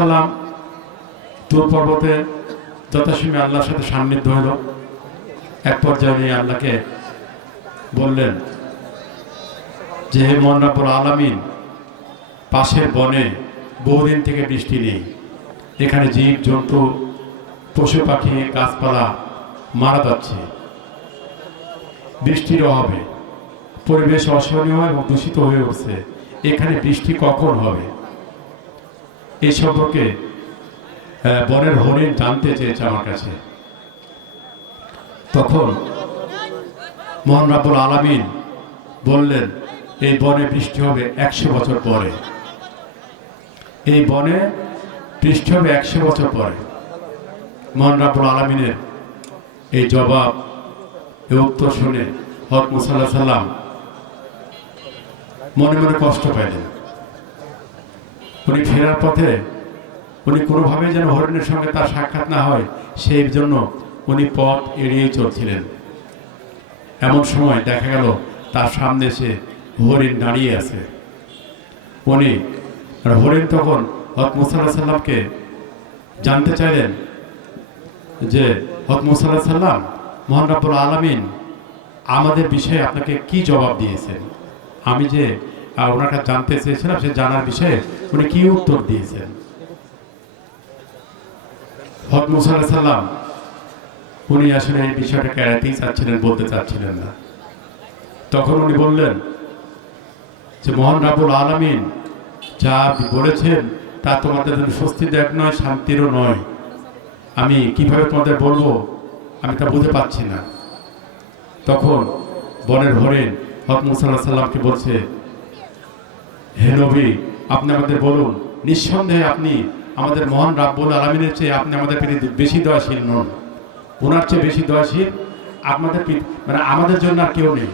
সাল্লাম তুর পর্বতে যথাসময়ে আল্লাহর সাথে সান্নিধ্য হইল। এক পর্যায়ে উনি আল্লাহকে বললেন যে হে মহান রব্বুল আলামিন, পাশের বনে বহুদিন থেকে বৃষ্টি নেই, এখানে জীব জন্তু পশু পাখি গাছপালা মারা যাচ্ছে, বৃষ্টির অভাবে পরিবেশ অসহনীয় এবং দূষিত হয়ে উঠছে, এখানে বৃষ্টি কখন হবে? এই সম্পর্কে বনের হরিণ জানতে চেয়েছে আমার কাছে। তখন মহান রব্বুল আলামিন বললেন এই বনে বৃষ্টি হবে 100 বছর পরে, এই বনে বৃষ্টি হবে 100 বছর পরে। মহান রব্বুল আলামিনের এই জবাব, এই উত্তর শুনে হযরত মুসা আলাইহিস সালাম মনে মনে কষ্ট পাইলেন। উনি ফেরার পথে উনি কোনোভাবে যেন হরিণের সঙ্গে তার সাক্ষাৎ না হয়, সেই জন্য উনি পথ এড়িয়েই চলছিলেন। এমন সময় দেখা গেল তার সামনে এসে হরিণ দাঁড়িয়ে আছে। উনি হরিণ তখন হযরত মুসা আলাইহিস সালামকে জানতে চাইলেন যে হযরত মুসা আলাইহিস সালাম, মহান রব্বুল আলামিন আমাদের বিষয়ে আপনাকে কি জবাব দিয়েছেন? আমি যে ওনার কাছে জানতে চেয়েছিলাম সে জানার বিষয়ে উনি কি উত্তর দিয়েছেন? হযরত মুসা আলাইহিস সালাম উনি আসলে এই বিষয়টা এড়াতেই চাচ্ছিলেন, বলতে চাচ্ছিলেন না। তখন উনি বললেন যে মহান রব্বুল আলামিন যা বলেছেন তা তোমাদের জন্য স্বস্তিদায়ক নয়, শান্তিরও নয়। আমি কিভাবে তোমাদের বলবো আমি তা বুঝতে পারছি না। তখন বনের হরিণ হযরত মুসা আলাইহিস সালামকে বলছে, হে নবী, আপনি আমাদের বলুন, নিঃসন্দেহে আপনি আমাদের মহান রব্বুল আলামিনের চেয়ে আপনি আমাদের প্রতি বেশি দয়াশীল নন, ওনার চেয়ে বেশি দয়াশীল আমাদের জন্য আর কেউ নেই।